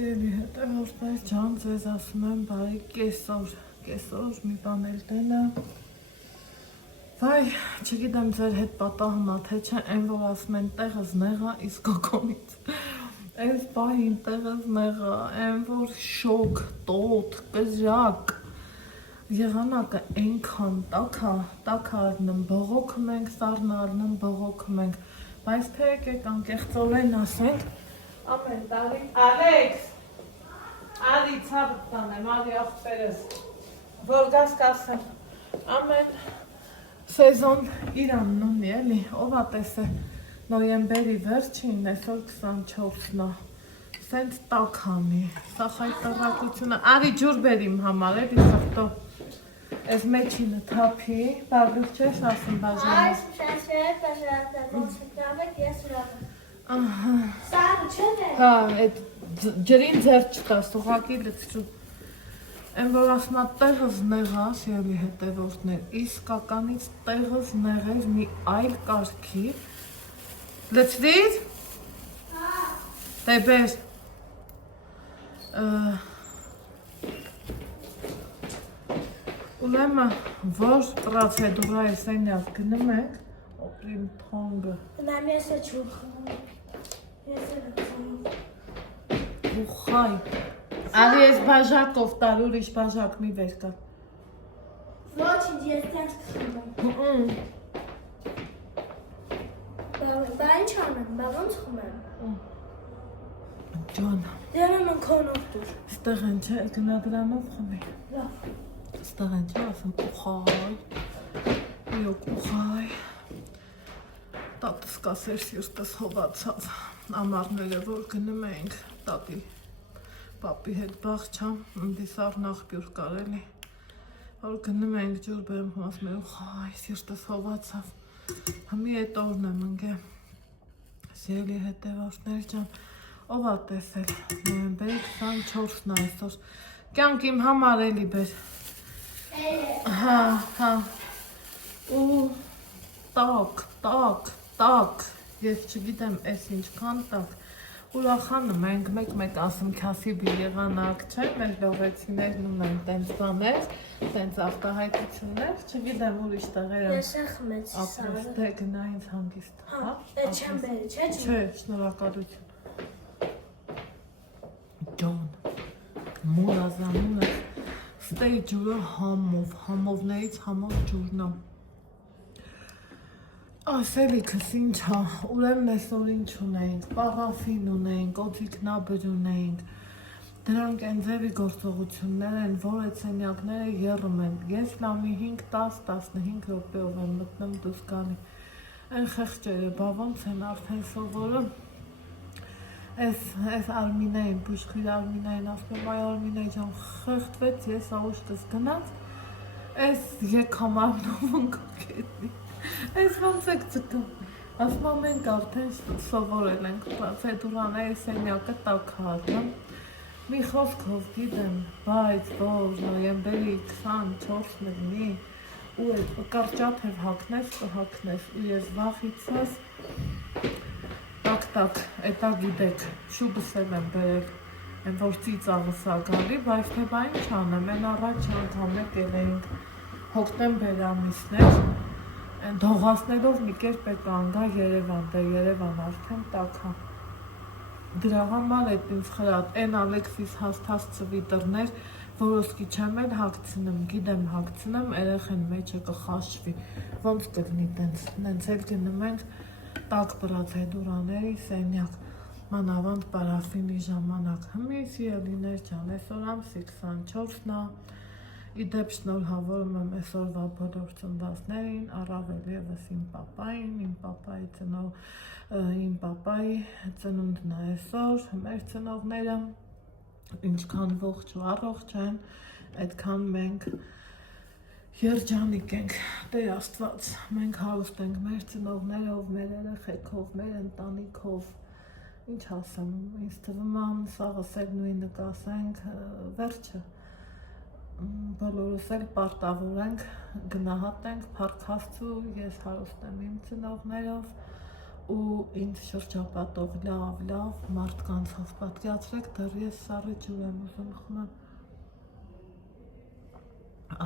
Սիրելի հետևորդներ ջան, ձեզ ասում եմ բարի կեսօր մի բան էլ տենը։ Վայ, չգիտեմ ձեր հետ պատահում ա թե չէ, այն որ ասում են տեղս նեղա, իսկ կոկոնից այս պահին տեղս նեղա, այն որ շոկ, տոտ, կժակ եղանակը այնքան տաք արնում, բողոքում ենք, սառն արնում, բողոքում ենք, բայց թե եկեք անկեղծորեն ասենք ամեն տարի Ալեքս, ալի ցավդ տանեմ, ալի աղբերս, որ գաս կասեմ, ամեն սեզոն իրանն ունի էլի, ով ա տեսե նոյեմբերի վերջին, այսօր 24-ն ա, սենց տաք անի, սա խայտարակությունը, ալի ջուր բեր իմ համար էլի սրտո, այս մեջինը թափի, բարգուր չես ասում բաժանը։ Այս շաշերը բաժանատատոց ես ուրավը։ Ահա։ Սարը չեն է։ Հա, այդ ջրին ձեր չտաս, ուղղակի լցրու։ Այն որ ասում ա տեղս նեղա, սիրելի հետևորդներ, իսկականից տեղս նեղեր մի այլ կարգի։ Լցրիր։ Դե բեր։ Ուրեմն որ պրոցեդուրայի սենյակ գնում ենք, օպրիմ թոնգը։ Նայմ ես է չուխում։ Ես է լծում։ Ուխայ։ Ալի ես բաժակով տար, ուրիշ բաժակ մի վեր կար։ Ոչինչ, ես տենց խմում։ Բա ինչ անեմ, բա ոնց խմեմ։ Ջան, Դերեմ ընքոնով դուր։ ստեղ են չէ, գնա դրանով խմի։ Լավ։ Ստեղ են չէ, ասում ուխայ, միոք ուխայ։ Տատս կասեր սիրտս հովացավ, ամառները որ գնում էինք, տատի պապի հետ բաղչամ, ընդի սառն աղբյուր կար էլի, որ գնում էինք ջուր բերում, ասում եմ ուխայ, սիրտս հովացավ, հմի էտ օրն եմ ընգե, սիրելի հետևորդներ ջան, ով ա տեսել, նոյեմբերի 24-ն այսօր, կյանք իմ համար էլի բեր, հա, ու տակ, ես չգիտեմ ես ինչքան տակ, ուրախանում ենք մեկ ասում քասիբի եղանակ չէ, մեր լողեցիներն ունեն տենց բաներ, տենց արտահայտություններ, չգիտեմ ուրիշ տեղեր եմ Ես է խմեցի սարը։ դե գնա ինձ հանգիստ, հա, Էդ չեմ բերի, չէ՞ չէ, շնորհակալություն, ջան, մուրազամուրը, ստեի ջուրը համովներից համով ջուրն ա, ասելիքս ինչ ա, ուրեմն այսօր ինչ ունեինք, պաղաֆին ունեինք, օձիքնաբր ունեինք, դրանք են ձևի գործողություններ են, որ այդ սենյակները եռում են, ես լամի 5-10-15 րոպեով եմ մտնում դուրս գալի, այն խեղճերը, բա ոնց են արդեն սովորում, այս Արմինեին, բուժխիր Արմինեին, ասում եմ, այ Արմինեի ջան, խեղդվեց, ես աուշտս գնաց, այս եկամարնով ընկոքետնի, այս ոնց եք ձգում, ասում եմ մենք արդեն սովորել ենք պրոցեդուրաների սենյակը տաք արնում, մի խոսքով գիտեմ, բայց որ նոյեմբերի 24-ն լինի, ու այդ կարճաթև հագնես, կհագնես, ու ես վախիցս, տակ, էտա գիտեք, շուբս եմ բերել, են որ ծիծաղս ա գալի, բայց թե բա ինչ անեմ, են առաջ անգամ եկել էինք հոկտեմբեր ամիսներ, են դողասներով մի կերպ է կանգա Երևան, դե Երևան արդեն տաք ա, դրա համար էտ ինձ խրատ, են Ալեքսիս հաստած ծվիտրներ, որոսկի չեմ էլ հագցնում, գիտեմ հագցնում, երեխեն մեջը կխաշվի, ոնց կգնի տենց էլ գնում ենք տաք պրոցեդուրաների սենյակ, մանավանդ պարաֆինի ժամանակ, հմի սիրելիներ ջան, այսօր ամսի 24-ն ա, իդեպ շնորհավորում եմ այսօրվա բոլոր ծնվածներին, առավել ևս իմ պապայի ծնունդն ա այսօր, մեր ծնողները, ինչքան ողջ ու առողջ են, այդքան մենք երջանիկ ենք, Տեր Աստված, մենք հարուստ ենք մեր ծնողներով, մեր երեխեքով, մեր ընտանիքով, ինչ ասեմ, ինձ թվում ա սաղս էլ նույնը կասենք, վերջը, բոլորս էլ պարտավոր ենք, գնահատենք, փառք Աստծու, ես հարուստ եմ իմ ծնողներով, ու ինձ շրջապատող լավ մարդկանցով պատկերացրեք, դեռ ես սառը ջուր եմ ուզում խմել։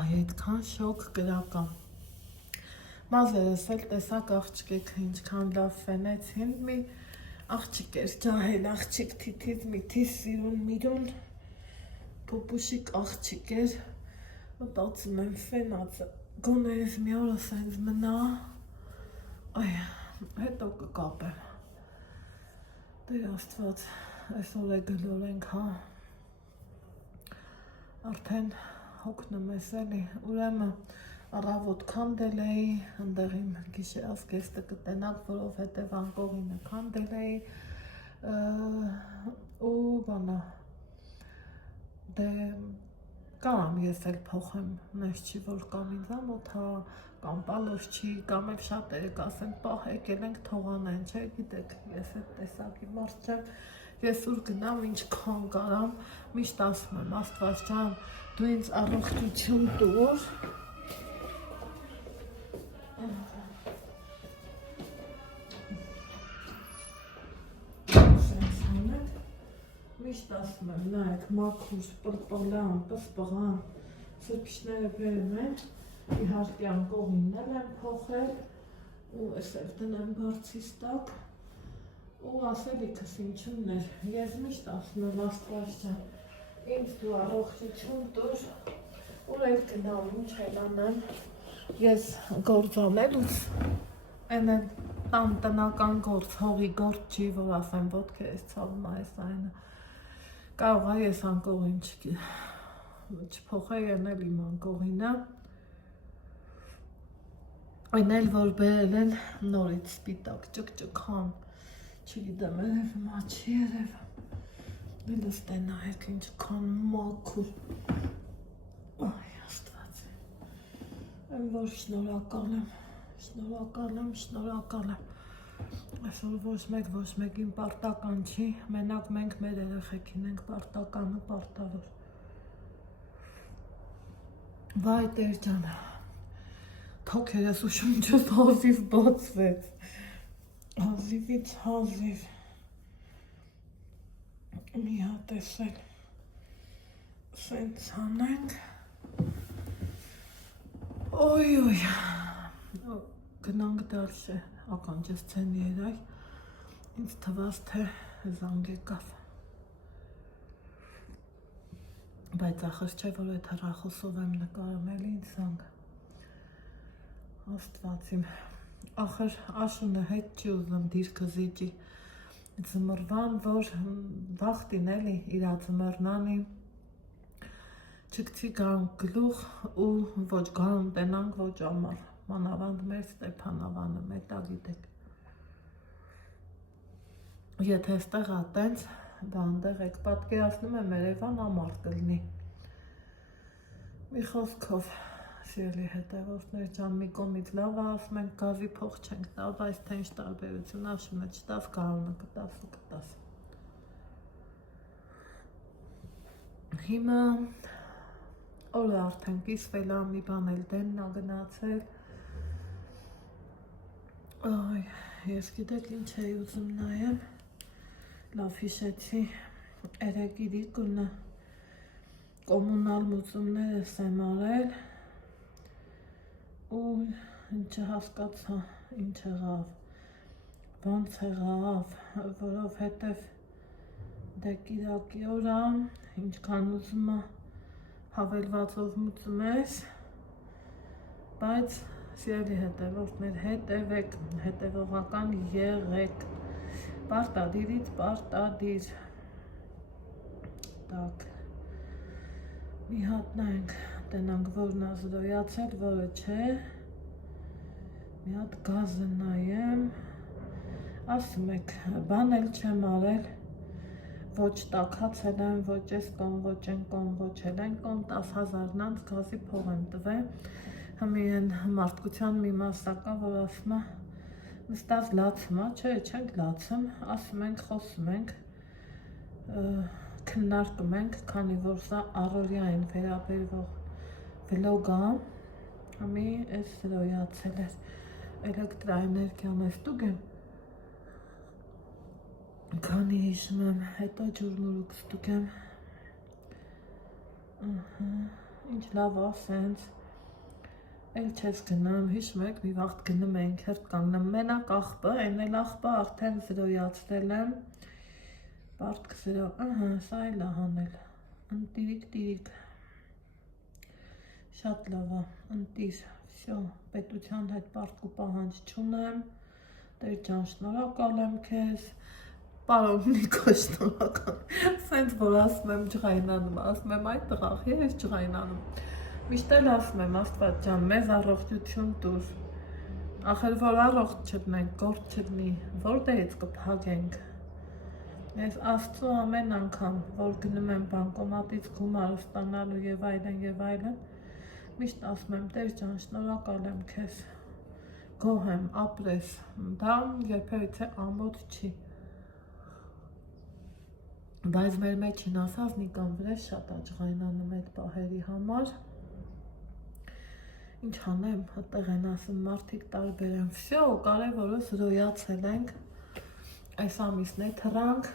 Այդքան շոկ գրական։ Մազերս էլ տեսակ աղջիկը ինչքան լավ ֆենեցին, մի աղջիկ էր, ջահել աղջիկ, թիթիզ միթիզ սիրուն միրուն, պուպուշիկ աղջիկ էր, մտածում եմ ֆենացը, գոնե ես մի օրը սենց մնա, հետո կկապեմ։ Դեր Աստված, այսօր է գլորենք, հա, արդեն հոգնում ես էլի, ուրեմն առավոտ քանդել էի, ընդեղ իմ գիշերազգեստը կտենակ, որովհետև անկողինը քանդել էի, ու բանա, դե կարամ ես էլ փոխեմ, նես չի որ կամ ինձամոտ հա, կամ պալոս չի, կամ էլ շատերը կասեն պահ եկել ենք թողանեն, չէ, գիտեք, ես այդ տեսակի մարդ չեմ, ես ուր գնամ, ինչքան կարամ, միշտ ասում եմ, Աստված ջան, դու ինձ առողջություն տուր, միշտ ասում եմ, նայեք, մաքուր, պրպլան, պսպղան, սրբիչները բերում են, իհարկե անկողինն էլ եմ փոխել, ու ես էլ տնեմ բարձիս տակ, ու ասելիքս ինչումն էր, ես միշտ ասում եմ, Աստված ջան, ինձ դու առողջություն տուր, ուր էլ գնամ, ինչ էլ անեմ, ես գործանելուց, են էլ տնական գործ, հողի գործ չի, որ ասեմ, ոտք է ես ցավում այս այնը, կարող է ես անկողին չփոխեի, են էլ իմ անկողինը, այն էլ որ բերել են նորից սպիտակ ճկճքան, չգիտեմ երև մաչի երև, դելս տենայեք ինչքան մաքուր, այ Աստված է, եմ որ շնորհակալ եմ, այսօր ոչ մեկին պարտական չի, մենակ մենք մեր երեխեքին ենք պարտականը պարտավոր, վայ Տեր ջան, թոքերս ու շունչս հազիվ բացվեց, հազիվից հազիվ, մի հատ էլ սենց անենք, օյ, գնանք դարշե, ականջս ցենի էր այ, ինձ թվաց թե զանգ եկավ, բայց ախր չէ, որ այդ հեռախոսով եմ նկարում էլի ինձ զանգ, Աստված իմ, ախր Աշունը հետ չի ուզում դիրքը զիջի, ձմռվան, որ վախտին էլի իրա ձմռնանի, չգցի գարուն գլուխ ու ոչ գարուն տենանք, ոչ ամար, մանավանդ մեր Ստեփանավանը, մետա գիտեք, եթե ստեղ ատենց, դա ընդեղ եք պատկերացնում եմ Երևան ամար կլինի, մի խոսքով, սիրելի հետևորդներ ջան, մի կողմից լավ ասում ենք գազի փող չենք տա, բայց թե ինչ տարբերություն Աշունը չտաս, գարունը կտաս ու կտաս, հիմա օրը արդեն կիսվել է, մի բան էլ դենն ա գնացել, ես գիտեք ինչ էի ուզում նայեմ, լավ հիշեցի, երեկ իրիկունը կոմունալ մուծումներս եմ արել, ու չհասկացա ինչ եղավ, ոնց եղավ, որովհետև դե կիրակի օրա, ինչքան ուզում է հավելվածով մուծում ես, բայց սիրելի հետևորդներ, հետևեք, հետևողական եղեք, պարտադիրից պարտադիր, տակ, մի հատ նայենք, տենանք որն ա զրոյացել, որը չէ, մի հատ գազը նայեմ, ասում եք, բան էլ չեմ արել, ոչ տաքացել եմ, ոչ ես կոն, ոչ են կոն, ոչ էլ են կոն, 10,000 նանց գազի փող եմ տվել, հմի են մարդկության մի մասակա, որ ասում է, նստած լացում է, չէ, չենք լացում, ասում ենք, խոսում ենք, քննարկում ենք, քանի որ սա առօրյային վերաբերվող վլոգ է, հմի էս զրոյացել էր, էլեկտրաէներգիան ես տուգ եմ, Քանի հիշում եմ, հետո ջուրմուրուկ ստուգեմ։ Ինչ լավ է, սենց։ Էլ չես գնում, հիշում եք, մի վաղտ գնում էինք, հերթ կանգնում, մենակ աղբը, այն էլ աղբը արդեն զրոյացրել եմ, պարտք զրո, սա էլ է հանել, ընտիրիկ, շատ լավ է, ընտիր, վсё, պետության հետ պարտք ու պահանջ չունեմ, Տեր ջան, շնորհակալ եմ քեզ, պարոն Նիկո, շնորհակալ, սենց որ ասում եմ ջղայնանում, ասում եմ այդ տղախ, ես ջղայնանում, միշտ էլ ասում եմ, Աստված ջան, մեզ առողջություն տուր, ախր որ առողջ չլինենք, գործ չլինի, որտեղից կփակենք, ես Աստծո ամեն անգամ, որ գնում եմ բանկոմատից գումար ստանալու եւ այլն, միշտ ասում եմ, Տեր ջան, շնորհակալ եմ քեզ, գոհ եմ, ապրես, դա երբևիցե ամոթ չի, բայց մեր մեջին ասած Նիկան վրես շատ աջղայնանում այդ պահերի համար, ինչ անեմ, հտեղ են ասում մարդիկ տարբեր են, վсё, կարևորը զրոյացել ենք, այս ամիսն է թռանք,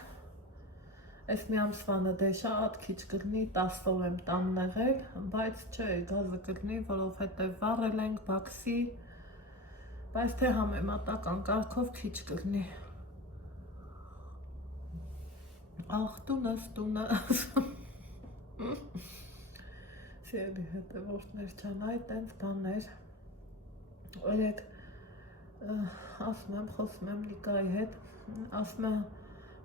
այս մի ամսվանը դե շատ քիչ կլինի, 10 օր եմ տանն եղել, բայց չէ, գազը կլինի, որովհետև վառել ենք բաքսի, բայց թե համեմատական կարգով քիչ կլինի, աղ տունս, Սիրելի հետևորդներ ջան, այդ տենց բաներ, օրեք ասում եմ, խոսում եմ Նիկայի հետ, ասում եմ,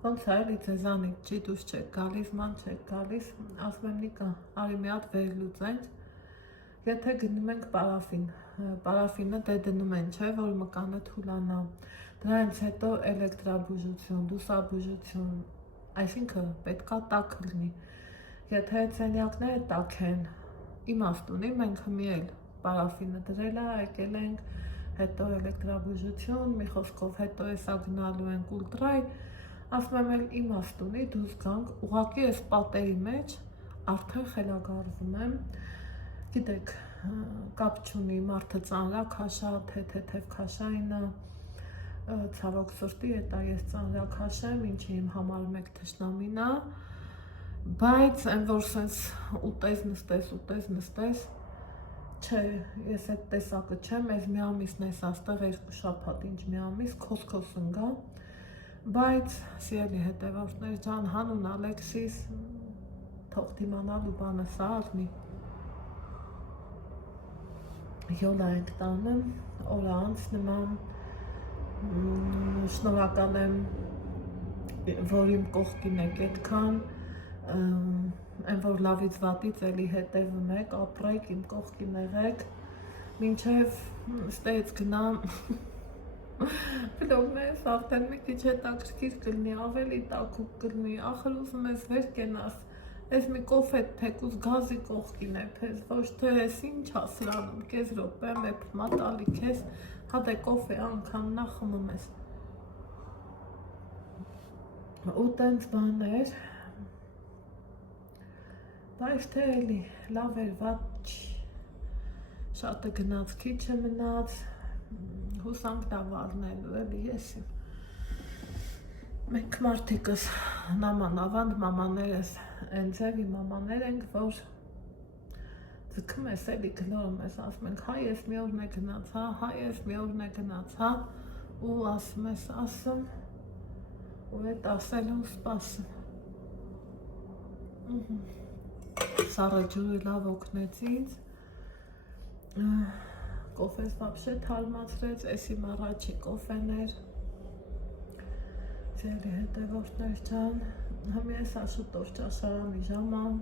ոնց է էլի ձեզանից չի դուս չեք գալիս, ման չեք գալիս, ասում եմ Նիկա, արի մի հատ վերլուծենք, եթե գնում ենք պարաֆինը դե դնում են, չէ, որ մկանը թուլանա, դրանից հետո էլեկտրաբուժություն, լուսաբուժություն, այսինքն պետքա տաք լինի, եթե սենյակները տաք են, իմաստ ունի, մենք հիմի էլ պարաֆինը դրել է, եկել ենք, հետո էլեկտրաբուժություն, մի խոսքով հետո էսա գնալու ենք ուլտրայ, ասում եմ էլ իմաստ ունի, դուրս գանք, ուղղակի ես պատերի մեջ արդեն խելագարվում եմ, գիտեք, կապ չունի, մարդը ծանրաքաշա, թե թեթև քաշայինը, ցավոք սրտի էտա ես ծանրաքաշեմ, ինչի իմ համար մեկ թշնամին է, բայց այն որ սենց ուտես նստես, չէ, ես այդ տեսակը չեմ, ես մի ամիսն ես աստեղ 2 շաբաթ ինչ մի ամիս, քոս ընգա, բայց սիրելի հետևորդներ ջան, հանուն Ալեքսիս, թող դիմանալու բանը սա ալնի, յոլա ենք տանում, օրը անց նման, շնորհակալ եմ, որ իմ կողքին եք այդքան, այն որ լավից վատից էլի հետևում եք, ապրեք, իմ կողքին եղեք, մինչև ստեյց գնամ, վլոգներս արդեն մի քիչ հետաքրքիր կլինի, ավելի տաքուկ կլինի, ախր ուզում ես վեր կենաս, ես մի կոֆե թեկուզ գազի կողքին է պես, ոչ թե ես ինչ ասրանում, կես րոպե մեկ մատալի քեզ, հատ է կոֆե անգամ նա խմում ես, ու տենց բաներ, բայց թե էլի, լավ էր, վատ չի, շատը գնաց, քիչը մնաց, հուսանք դա վառնելու էլի ես եմ, մենք մարդիկս նաման ավանդ մամաներս, են ձևի մամաներ ենք, որ ձգում ես էլի գլորում ես, ասում ենք, հայ ես մի օրն է գնաց, ու ասում ես, ասում, ու էտ ասելուն սպասում, սառը ջուրը լավ օգնեց ինձ, կոֆես վաբշե թարմացրեց, ես իմ առաջի կոֆեն էր, ձերի հետևորդներ ջան, հմ ես աշուտով ճաշարանի ժաման,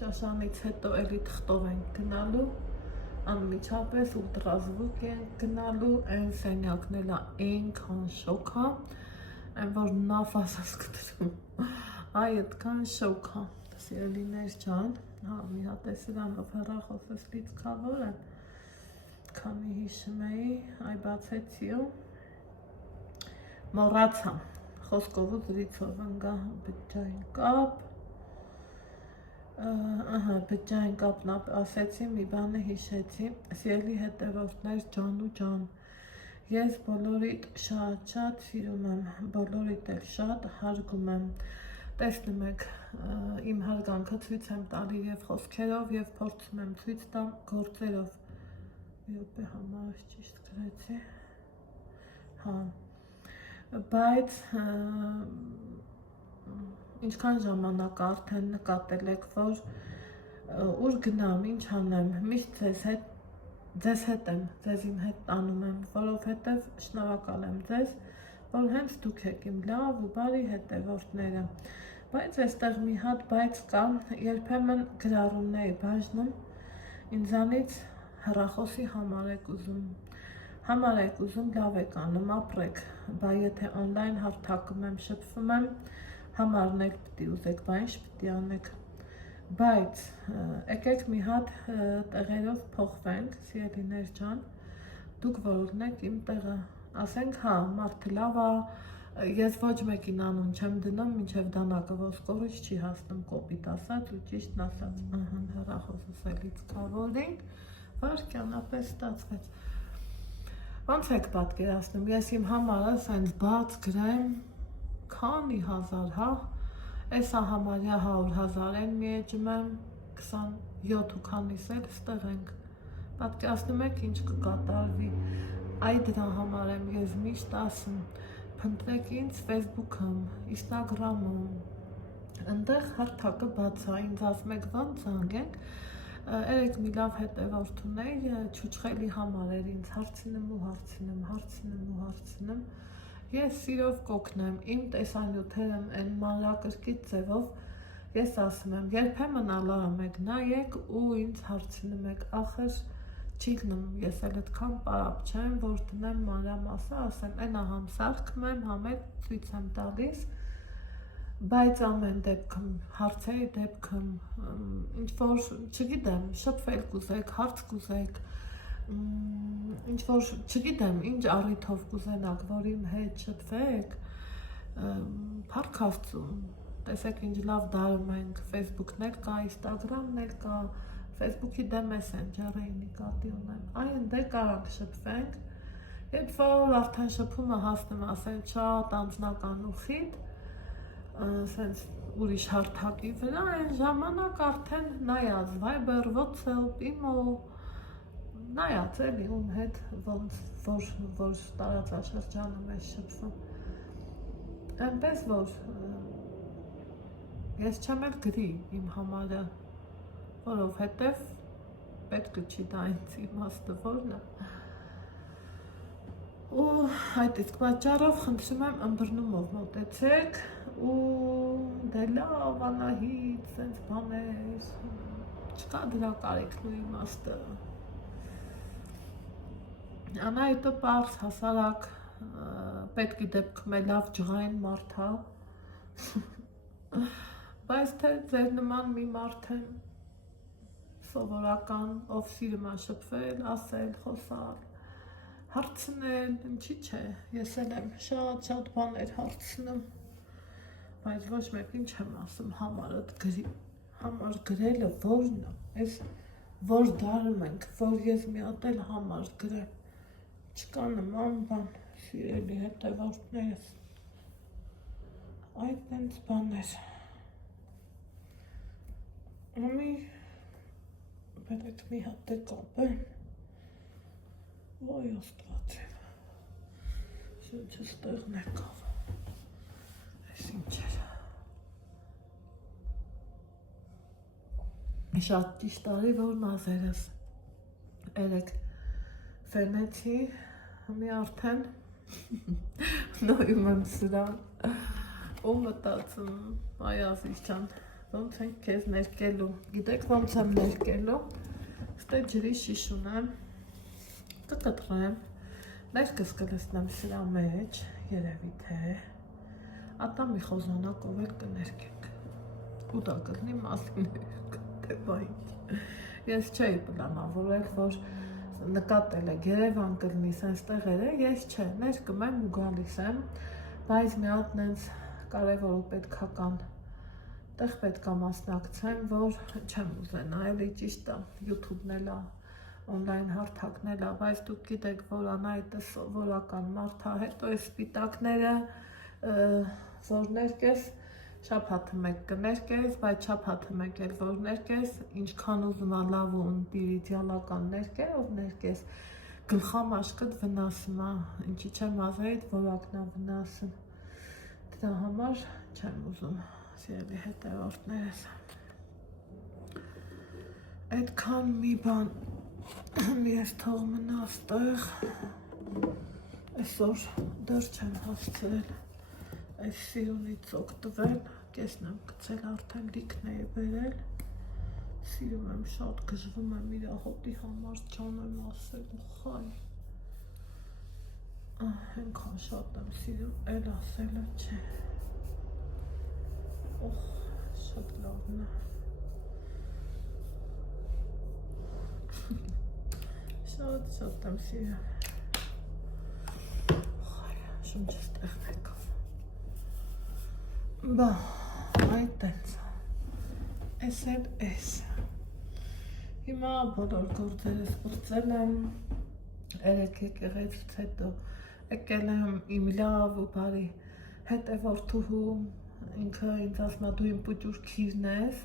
ճաշանից հետո էլի թղթով ենք գնալու, անմիջապես ուլտրազվուկ ենք գնալու, այն սենյակնելա այնքան շոքա, այն որ նավասաս կտրում, այ այդքան շոքա, սիրելիներ ջան, մի հատ է սրանով հեռախոսս լիցքավոր եմ, քանի հիշում էի, այ բացեցի ու մոռացա, խոսքով ու զրիցով ընգա բջջային կապ, բջջային կապն ասեցի, մի բանը հիշեցի, սիրելի հետևորդներ ջան ու ջան, Ես բոլորիդ շատ սիրում եմ, բոլորիդ էլ շատ հարգում եմ։ Տեսնում եք, իմ հարգանքը ցույց եմ տալի եւ խոսքերով եւ փորձում եմ ցույց տամ գործերով։ Մի րոպե համար ճիշտ գրեցի։ Հա։ Բայց ինչքան ժամանակ արդեն նկատել եք, որ ուր գնամ, ինչ անեմ, միշտ ձեզ հետ եմ, ձեզ իմ հետ տանում եմ, որովհետև շնորհակալ եմ ձեզ, որ հենց դուք եք իմ լավ ու բարի հետևորդները։ Բայց այստեղ մի հատ բայց կա, երբեմն գրառումների բաժնում ինձանից հեռախոսի համար եք ուզում, լավ եք անում, ապրեք, բա եթե օնլայն հարթակում եմ, շփվում եմ, համարն եք պիտի ուզեք, բա ինչ պիտի անեք։ Բայց եկեք մի հատ տեղերով փոխվենք, սիրելիներ ջան, դուք որն եք իմ տեղը, ասենք հա, մարդը լավ է, ես ոչ մեկին անուն չեմ դնում, մինչև դանակը ոսկորից չի հասնում, կոպիտ ասած ու ճիշտն ասած, հեռախոսս էլից կավորենք, վարքյանապես ստացվեց։ Ոնց եք պատկերացնում, ես իմ համարը սենց բաց գրեմ, քանի հազար, հա, Էսա համարյա 100,000 են մի էջում եմ, 27 ու քանիս էլ ստեղ ենք, պատկերացնում եք ինչ կկատարվի, այ դրա համար եմ ես միշտ ասում, փնտրեք ինձ Facebook-ում, Instagram-ում, ընդեղ հարթակը բաց է, ինձ ասում եք ոնց զանգենք, երեք մի լավ հետևորդ ունեի, չուչխելի համար էր ինձ հարցնում, Ես սիրով կօգնեմ, իմ տեսանյութերն են մանրակրկիտ ձևով, ես ասում եմ, երբեմն ալարում եք նայեք ու ինձ հարցնում եք, ախր չի գնում, ես էլ այդքան պարապ չեմ, որ դնեմ մանրամասը, ասեմ, այնա համ սարքում եմ, համ էլ ցույց եմ տալիս, բայց ամեն դեպքում, հարցերի դեպքում, ինչ որ, չգիտեմ, շփվել կուզեք, հարց կուզեք, ինչ որ չգիտեմ ինչ առիթով կուզենաք, որ իմ հետ շփվեք, փառք Աստծո, տեսեք ինչ լավ դարում ենք, Facebook-ն էլ կա, Instagram-ն էլ կա, Facebook-ի դեմ Messenger-ի նկատի ունեմ, այ ընդ կարանք շփվենք, երբ որ արդեն շփումը հասնում ասեն շատ անձնական ու խիտ, սենց ուրիշ հարթակի վրա, այն ժամանակ արդեն նայած Viber, WhatsApp, Imo նայած էլի ում հետ ոնց որ տարածաշրջանում ես շփվում, այնպես որ ես չեմ էլ գրի իմ համարը, որովհետև պետք չի դա ինձ իմաստը որն է, ու այդ իսկ պատճառով խնդրում եմ ըմբռնումով մոտեցեք ու դե լավ Անահիտ, սենց բաներ, չկա դրա կարիքն ու իմաստը, Անահիտը պարզ հասարակ պետքի դեպքում է լավ ջղային մարդ է, բայց թե ձեր նման մի մարդ է սովորական, ով սիրում է շփվել, ասել, խոսալ, հարցնել, ինչի՞ չէ, ես էլ եմ շատ բաներ հարցնում, բայց ոչ մեկին չեմ ասում համարդ գրի, համար գրելը որն է, ես որ դարում ենք, որ ես մի հատ էլ համար գրեմ, չկա նման բան, սիրելի հետևորդներս, այդ տենց բաներ, ամի, բերեք մի հատ է կապեմ, ոյ ոստված եմ, շուչս տեղն է կավ, ես ինչ էր, շատ ճիշտ արի, որ մազերս, երեք ֆենեցի, մի արդեն նոյում եմ սրան ու մտածում այազիս ճան ոնց ենք կեզ ներկելու, գիտեք ոնց եմ ներկելու, ստե ջրի շիշ ունեմ, կկտրեմ, ներկս կլսնեմ սրա մեջ, երևի թե, ատա մի խոզանակով էլ կներկենք, ու դա կլնի մասիներ, թե բա ինչ, ես չէի պլանավորել, որ նկատել եք, Երևան կլնի սենց տեղերը, ես չէ, ներկում եմ ու գալիս եմ, բայց մի հատ նենց կարևոր ու պետքական տեղ պետք է մասնակցեմ, որ չեմ ուզենա, էլի ճիշտ է, YouTube-ն էլ է Օնլայն հարթակներ ա, բայց դուք գիտեք, որ անայտը սովորական մարդ ա, հետո է սպիտակները, որ ներկես, շաբաթը մեկ կներկես, բայց շաբաթը մեկ էլ որ ներկես, ինչքան ուզում ա լավ ու իդեալական ներկերով ներկես, գլխամաշկդ վնասում ա, ինչի չեմ ազայիդ որակն ա վնասում, դրա համար չեմ ուզում, սիրելի հետևորդներս, այդքան մի բան, ես թող մնա աստեղ, այսօր դեռ չեմ հասցրել, այս սիրունից օգտվել, կեսն եմ գցել, արդեն լիքն էի բերել, սիրում եմ շատ, գժվում եմ իր հոտի համար, ջան եմ ասել ու խայ, հենքան շատ եմ սիրում, էլ ասելը չէ, օխ, շատ լավն է, շատ եմ սիրում, շունչս տեղն եկավ, բա, այդ տենց, ես էլ ես, հիմա բոլոր գործերս բրծել եմ, երեք եկեղեցուց հետո եկել եմ իմ լավ ու բարի հետևորդուհու, ինքը ինձ ասում է դու իմ պուճուր քիրն ես,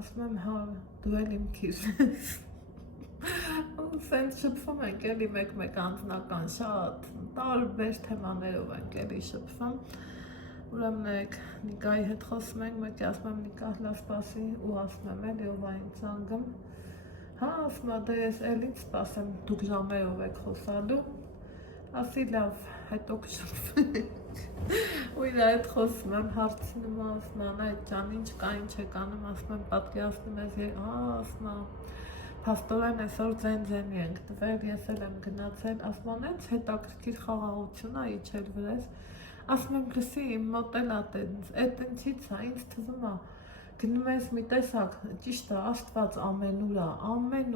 ասում եմ հա դու էլ իմ քիրն ես, ու սենց շփվում ենք էլի մեկ անձնական շատ տարբեր թեմաներով ենք էլի շփվում, ուրեմն եք Նիկայի հետ խոսում ենք, մեկի ասում եմ Նիկա հլա սպասի ու ասում եմ էլի ով ա ինձ զանգում, հա ասում ա դե ես էլ ինձ սպասեմ, դուք ժամերով եք խոսալու, ասի լավ, հետո կշփվենք, ու իր հետ խոսում եմ, հարցնում ասում ան այդ ջան ինչ կա, ինչ եք անում, ասում եմ պատկերացնում ես, հա ասում ա փաստորեն այսօր ձեն-ձենի ենք տվել, ես էլ եմ գնացել, ասում ան էց հետաքրքիր խաղաղություն ա իջել վրես, ասում եմ լսի իմ մոտ էլ ա տենց, էդ ինչից ա, ինձ թվում ա, գնում ես մի տեսակ, ճիշտ ա, Աստված ամենուր ա, ամեն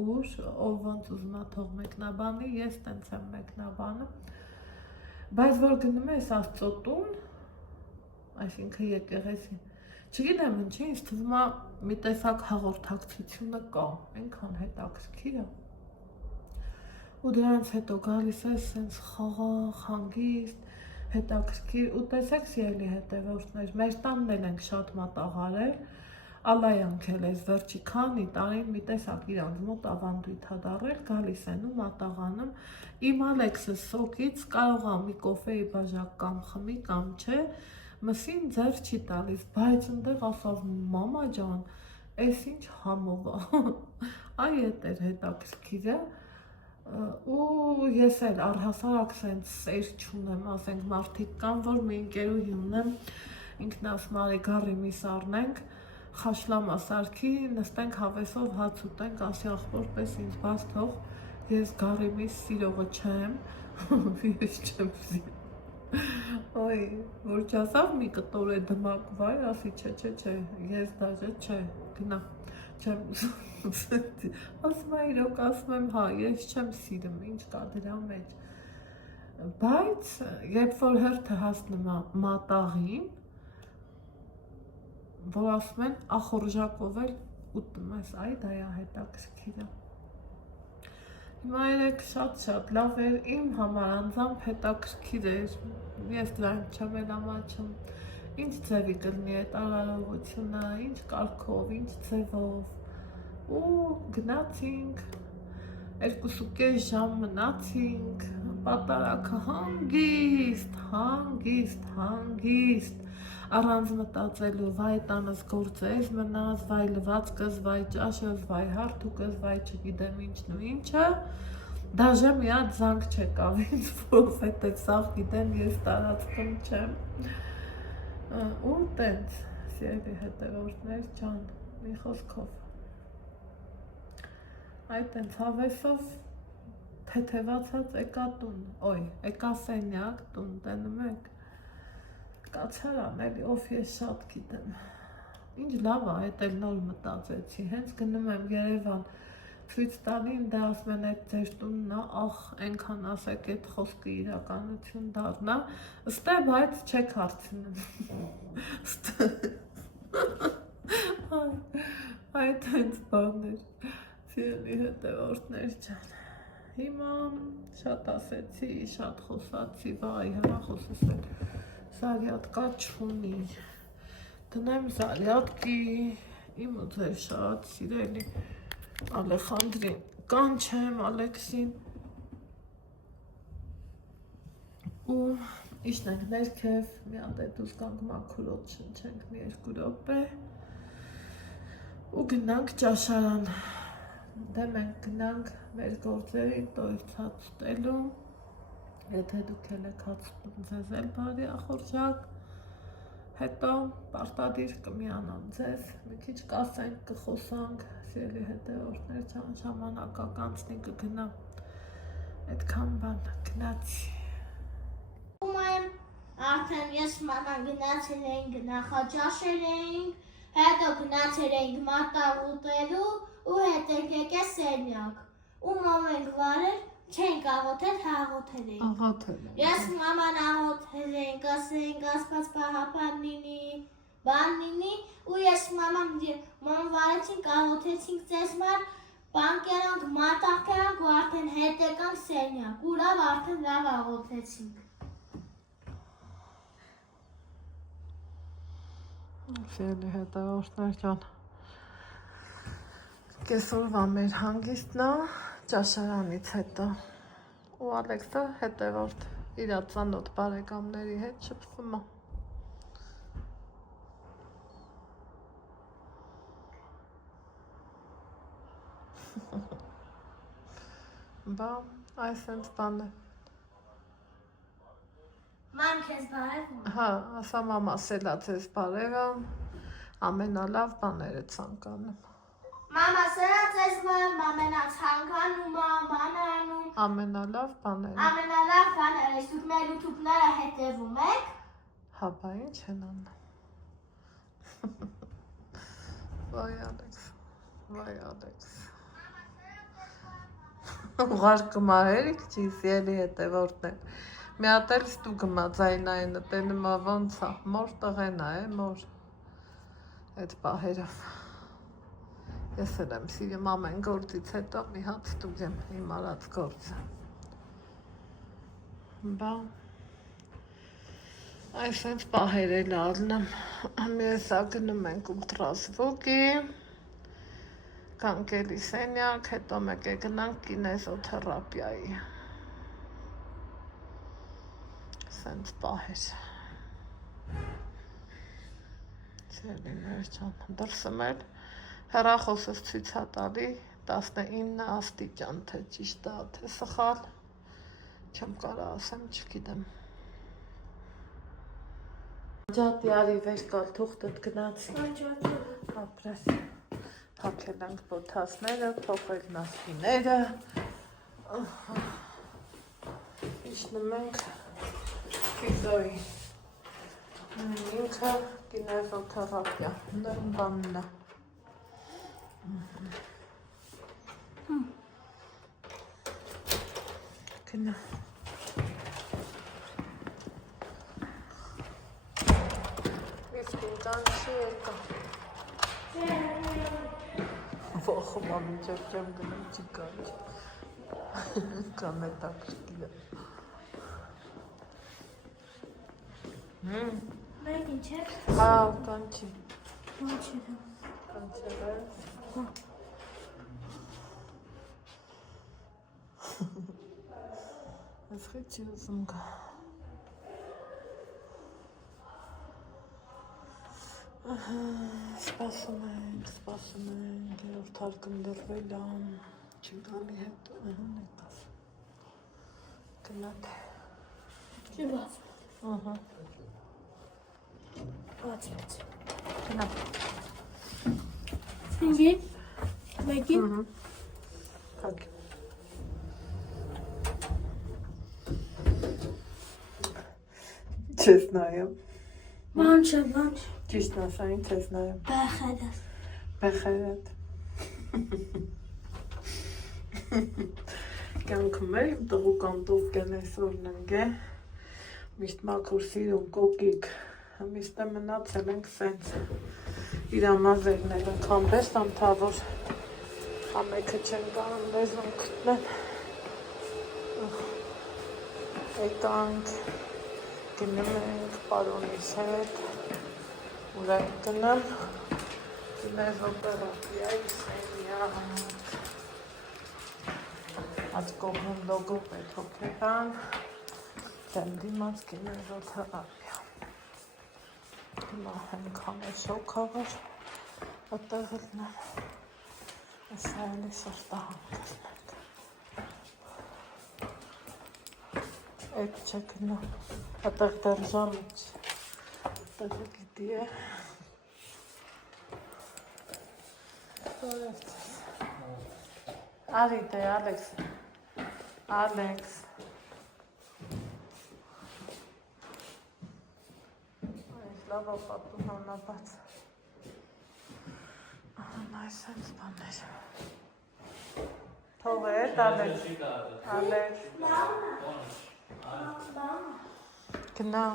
ուր, ով ոնց ուզում ա թող մեկնաբանի, ես տենց եմ մեկնաբանում, բայց որ գնում ես Աստծո տուն, այսինքն եկեղեցի, չգիտեմ ինչի, ինձ թվում ա մի տեսակ հաղորդակցությունը կա, այնքան հետաքրքիր ա, ու դրանց հետո գալիս ես սենց խաղաղ, հանգիստ, հետաքրքիր, ու տեսեք սիրելի հետևորդներ, մեր տանն էլ ենք շատ մատաղարել, ալայանք էլ ես վերջի քանի տարին մի տեսակ իրանց մոտ ավանդույթ ա դառել, գալիս են ու մատաղանում, իմ Ալեքսը սոկից կարող ա մի կոֆեի բաժակ կամ խմի կամ չէ, մսին ձեր չի տալիս, բայց ընդեղ ասավ մամա ջան, էս ինչ համով ա, այ էդ էր հետաքրքիրը, ու ես էլ առհասարակ սենց սեր չունեմ, ասենք մարդիկ կան, որ մի ընկերուհի ունեմ, ինքն ասում արի գարի միս առնենք, խաշլամա սարքի, նստենք հավեսով հաց ուտենք, ասի ախպոր պես ինձ բաց թող, ես գարի միս սիրողը չեմ, ես չեմ սիրում, ոյ, որ չասավ մի կտոր է դմակ վայ, ասի չէ, ես դաժե չէ, գնա, չեմ ասում է իրոք ասում եմ հա, ես չեմ սիրում, ինչ կա դրա մեջ, բայց երբ որ հերթը հասնում ա մատաղին, որ ասում են ախորժակով էլ ուտում ես, այ դա է հետաքրքիրը, հիմա երեք շատ լավ էր, իմ համար անձամբ հետաքրքիր էր, ես դրան չեմ էլ ամաչում, ինչ ձևի կլինի այդ արարողությունը, ինչ կարգով, ինչ ձևով ու գնացինք, 2.5 ժամ մնացինք, պատարակը հանգիստ, առանց մտածելու, վայ տանս գործես մնաց, վայ լվացքս, վայ ճաշս, վայ հարթուկս, վայ չգիտեմ ինչն ու ինչը, դաժե մի հատ զանգ չեկավ ինձ, որովհետև սաղ գիտեմ ես տարածքում չեմ, ու տենց, սիրելի հետևորդներ ջան, մի խոսքով, այդ տենց հավեսով թեթևացած եկա տուն, եկա սենյակ տուն, տենում եք, կացարան էլի, ով ես շատ գիտեմ, ինչ լավ ա, հետ էլ նոր մտածեցի, հենց գնում եմ Երևան, ցույց տալին, դա ասում են այդ ձեր տունն ա, ախ, այնքան ասեք այդ խոսքը իրականություն դառնա, ստե բայց չեք հարցնում, այդ հենց բաներ, Սիրելի հետևորդներ ջան, հիմա շատ ասեցի, շատ խոսացի, վայ, հեռախոսս էլ զարյատկա չունի, դնեմ զարյատկի, իմ ու ձեր շատ սիրելի Ալեխանդրին, կանչեմ Ալեքսին ու իշնենք ներքև, մի հատ է դուս կանք մաքուրոտ շնչենք մի 2 րոպե ու գնանք ճաշարան, դե մենք գնանք մեր գործերին տոյրցած ուտելու, եթե դուք էլ եք հացում ձեզ էլ բարի ախորժակ, հետո պարտադիր կմիանամ ձեզ, մի քիչ կասենք, կխոսանք, սիրելի հետևորդներ ջան, ժամանակա կանցնի կգնա, այդքան բան գնացի։ Արդեն ես մանան գնացել էինք նախաճաշել էինք, հետո գնացել էինք մատաղ ուտելու ու հետո եկել սենյակ, ու մամենք վարել, չենք աղոթել, հաղոթել էինք։ Աղոթել ենք։ Ես մաման աղոթել էինք, ասենք ասպաց պահապան լինի, բան լինի, ու ես մաման վարեցինք, աղոթեցինք ձեզ մար, բան կերանք, մատաղ կերանք ու արդեն հետ եկանք սենյակ, ու լավ արդեն լավ աղոթեցինք։ Սիրելի հետևորդներ ջան, կեսօրվա մեր հանգիստն է ճաշարանից հետո ու Ալեքսը հետևորդ իր ծանոթ բարեկամների հետ շփվում է։ Բա, այսենց բան է։ Ման քեզ բարևում։ Հա, ասա մամա սելա ձեզ բարևը, ամենալավ բաները ցանկանում։ Մամա սրա ձեզ ամենացանկանում, մանանում, Ամենալավ բաները։ ամենալավ բաները, դուք մեր YouTube-ները հետևում եք։ Հա, բա ինչ են անում։ Վայ Ալեքս, վայ Ալեքս։ Ուղարկում ահերիք չի, սիրելի հետևորդներ։ Մի հատ էլ ստուգում է ձայնայինը, տենում է ոնց է, մոր տղեն է, մոր այդ պահերով։ Ես էլ եմ սիրում ամեն գործից հետո մի հատ ստուգեմ իմ արած գործը։ Բա, այսենց պահեր էլ առնեմ, մյեսա գնում ենք ուլտրազվուկի, կանք էլի սենյակ, հետո մեկ է գնանք կինեզոթերապիայի։ Սենց պահեր։ Սիրելիներ ջան, դրսում էլ հեռախոսս ցույց է տալի 19 աստիճան, թե ճիշտ է, թե սխալ, չեմ կարող ասեմ, չգիտեմ։ Ջատի արի վեր կալ թուղթդ գնացի։ Ապրես, հապել ենք բոթասները, փոխել նասկիները, իջնում ենք Ֆիզոյի, ինքը կինեզոթերապիա, նրմ բանն է։ Գնա։ Իսկին կանչի եկա։ Վախում ամիջակ չեմ գնում չի կանչ։ Կան է տակրկիլը։ Մենք ինչ եք։ Հա, կանչի։ Կանչի։ Կանչել է։ Ես խիչի ուզում գա։ Սպասում ենք, երորդ հարկում դրվել ամ, չգալի հետ նեկաս։ Գնատ։ Չի բաց։ Ահա։ Բաց։ Գնա։ Ինգի։ Մեկի։ Կակ։ Չես նայեմ։ Մանչ։ Ճիշտ ասային չես նայեմ։ Բախերս։ Բախերդ։ Կյանքում է իմ տղուկանտով կեն այսօրն ենք է, միշտ մաքուր սիրում կոկիկ, միշտ է մնացել ենք սենց իրամազերներ ենք համբես ամթավոր, Ամեքը չեն գանում լեզուն գտնեն։ Եկանք, գնում ենք պարոնիս հետ, ուր ենք գնամ, կինեզոթերապիայի սենյակ։ Աց կողմում լոգոպեդ հոգեբան, դեմ դիմաց կինեզոթերապիա։ Հիմա հենքան է շոքավոր, այդտեղ գտնեմ, ասա էլի սրտահան գտնենք։ Այդ չեք նա, այդտեղ դեր ժամից, այդտեղ գիտի է։ Արի դե, Ալեքս, Ալեքս։ Այս լավա պատում անապած։ Այս հենց բաներ։ Թող է, Ալեքս, Ալեքս։ Գնա։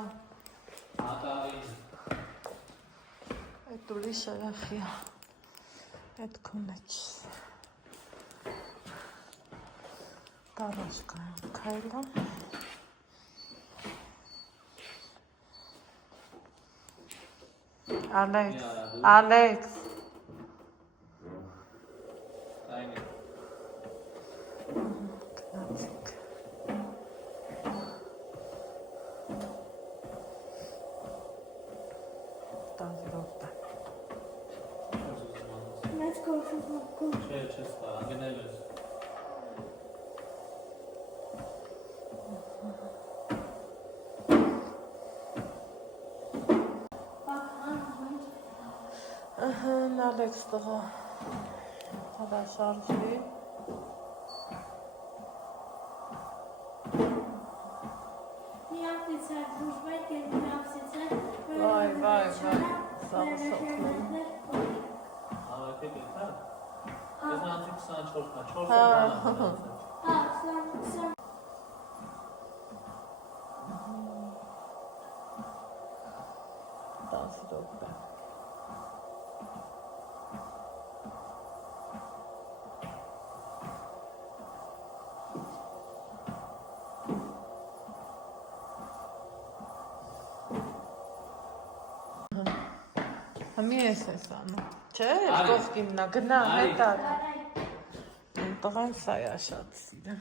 Այդ ուրիշ երախիա, այդ քունը չիս։ Տարաշկա եմ քայլում։ Ալեքս, Ալեքս։ Գնացինք։ Let's go. Ալեքս տղա, հատա շարժվի։ Վայ, սաղ սողնում։ Համի ես անում, չէ, կողքիմնա, գնա, հետ ար։ Տղան սա է շատ սիրեմ։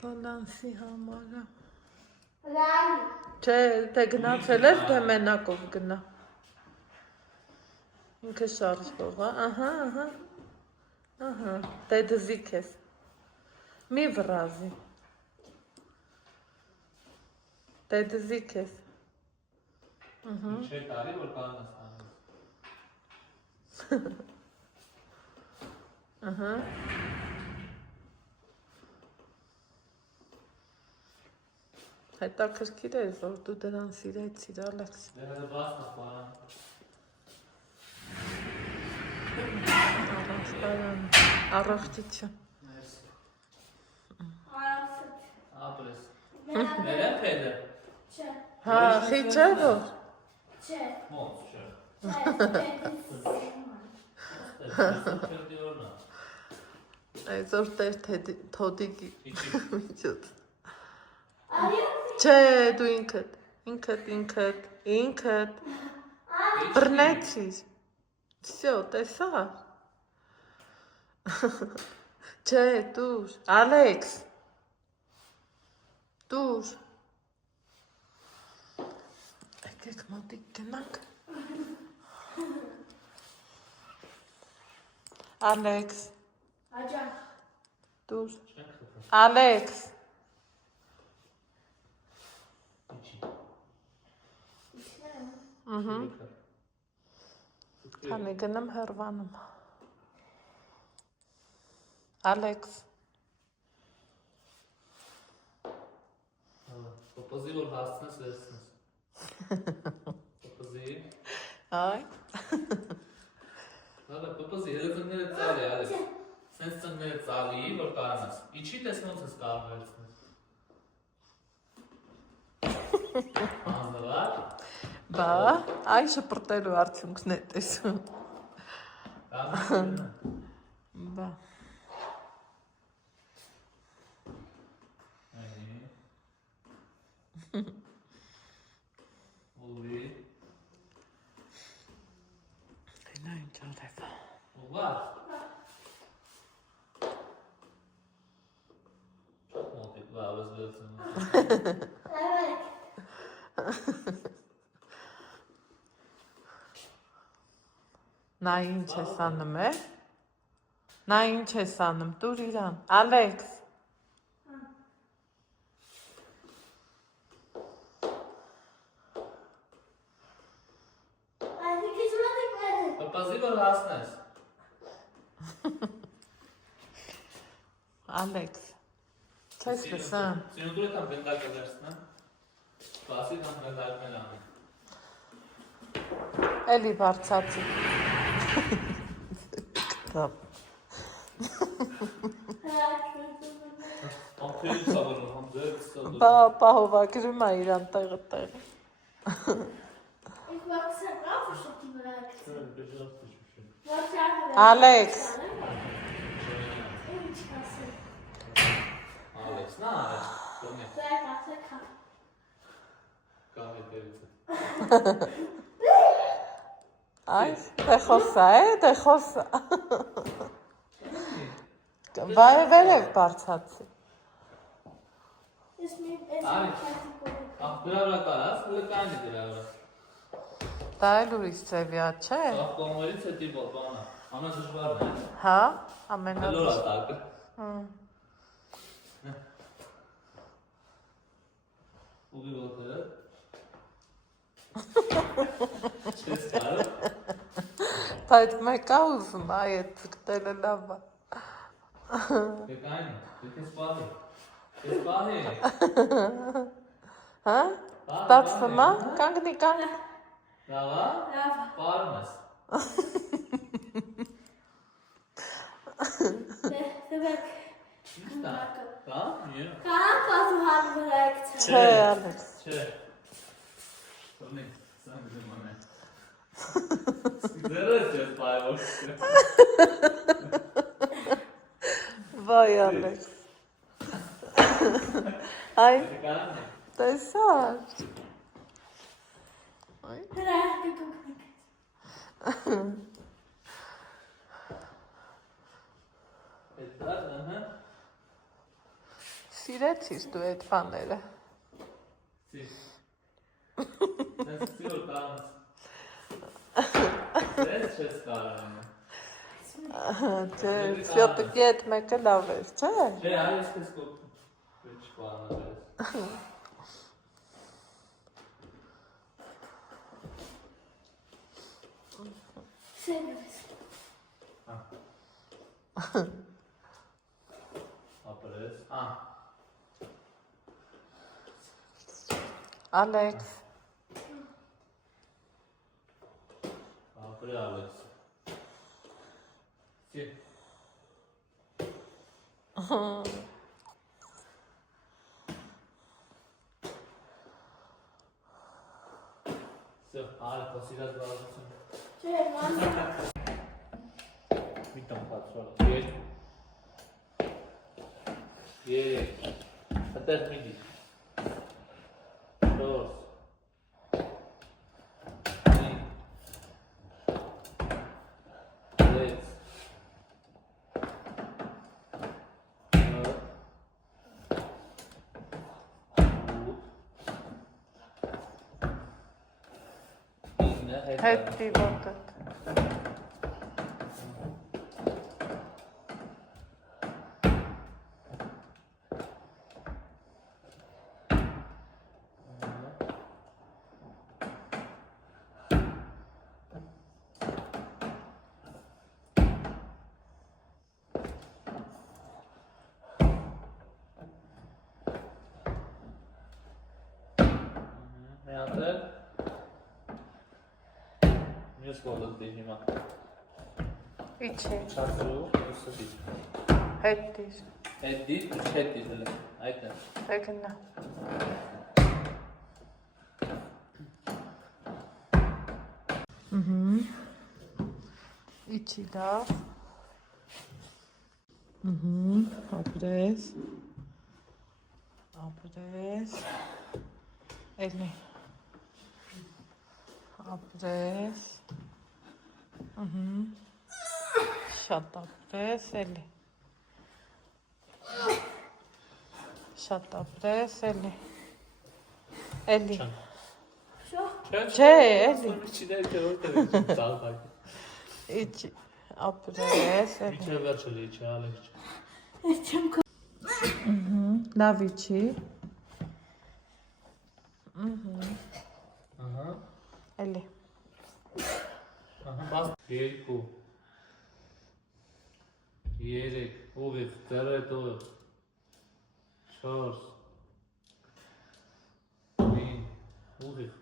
Բալանսի համարը։ Չէ, թե գնացել ես, թե մենակով գնա։ Ինքը շարժվող, ահա, դե դզիկ ես։ Մի վրազի։ Դե դզիկ ես։ Չէ տարի, որ կանաս Հետաքրքիր է, որ դու դրան սիրեցիր, Ալեքս։ Դերը բաց նխվարան։ Առողջություն։ Ապրես։ Ներեմ պեդը։ Հա, խի չէ որ։ Չէ։ Մոց, չէ։ Այսօր տեր թոդիկի միջոց։ Արի։ Չէ, դու ինքդ բռնեցիր։ Всё, տեսա։ Չէ, դուր, Ալեքս։ Դուր։ Եկեք մոտիկ գնանք։ Ալեքս։ Աջա։ Դուր։ Ալեքս։ Քանի գնամ հեռվանում։ Ալեքս։ Պոպոզի որ հասցնես վերցնես։ Պոպոզի։ Այ։ Հալա պոպոզի, հելը ծնները ծալի, ալեքս։ Սենց ծնները ծալի, որ կանաս։ Իչի տեսնոց ես կարող վերցնես։ Անզվար։ Բա, այ շպրտելու արդյունքն է տեսում։ Բա։ Այնի։ Ուլի։ Նա ինչ արև։ Ուղղար։ Շատ մոտիկ բավս վերցնում։ Այվեք։ Նա ինչ ես անում է։ Նա ինչ ես անում, տուր իրան։ Ալեքս։ Պապազի որ հասնես։ Ալեքս։ Չես լսան։ Սինուդուրը կամ գնդակը վերցնեմ։ Սպասի կամ գնդակն անում։ Էլի բարձացի։ Կտապ։ Ամփերի սավարում, համ ձեր սավարում։ Բա պահովագրում է իրան տեղը տեղը։ Ինք վաքսը կավ ու շոտի վրա եկցի։ Ալեքս։ Ինչ կասել։ Ալեքս, նա է։ Կոնե։ Ձեր կասել կավ։ Կավի դերից է։ Այ, դե խոսա է, դե խոսա։ Վերև բարձացի։ Ես մի Արի։ Ահ, դրա վրա կարաս, լկանի դրա վրա։ Դա էլ ուրիշ ծևյա, չէ։ Ահ, կոմորից է տիպոտ, բանա։ Ամենադժվարն է։ Հա, Լորա ամենադժվար։ տակը։ Ուղի ոտերը։ Չես կարը։ Բայց մեկա ուզում, այ էդ ձգտելը լավ է։ Կեկային, դեքես պահի։ Կես պահի։ Հա, տապսում է, կանգնի, կանգնի։ Լավա։ Լավ։ Պարում ես։ Դեպեք։ Իստա։ Կա, միը։ Կարան կազու հան վրա եկցի։ Չէ, Ալեքս։ Չէ։ Սորնի, սան գզման է։ Ձերը չես պայվող։ Վայ Ալեքս։ Այ, Կարան է։ տեսար։ Այ, Հրա կկոքնեք։ Էդ դար, ըհը։ սիրեցիր դու էդ բաները։ Սի։ Ես սիրոր կարանս։ Ես չես կարան։ Չէ, սյոտիկի էդ մեկը լավ էր, չէ։ Չէ, այս կես կոպ։ Վեչ պարան ես։ Սերվես։ Ապրես, Ալեքս, ապրե Ալեքս։ Սի։ Սը, արը, կոսիրած բաղացություն։ Չէ, մանա։ Միտամ պատրոլ։ Երեք։ Հտեր միդի։ Չորս։ Հինգ։ Վեց։ հետի ոտըտ։ Հեանտել։ Մյուս կորդոտ դի հիմա։ Իչի, Չացրու, ուսը դի։ հետիր, Հետ դի, հետ դի դլը, այդ է։ տեգնա։ Իչի լավ, Ապրես։ Ապրես։ Էլի։ Ապրես։ Շատ ապրես, էլի։ Շատ ապրես, էլի։ Էլի։ Չէ, էլի։ Միջիներ չէ, որտեղ եմ ծալվայ։ Իջի, ապրես, էլի։ Միջը վերջը լի չէ, ալեք չէ։ Ես չեմ Լավ իջի։ Ահա։ Էլի։ Ահա, բաց 2 3 ուղիղ, դեռետ ուղիղ 4 5 ուղիղ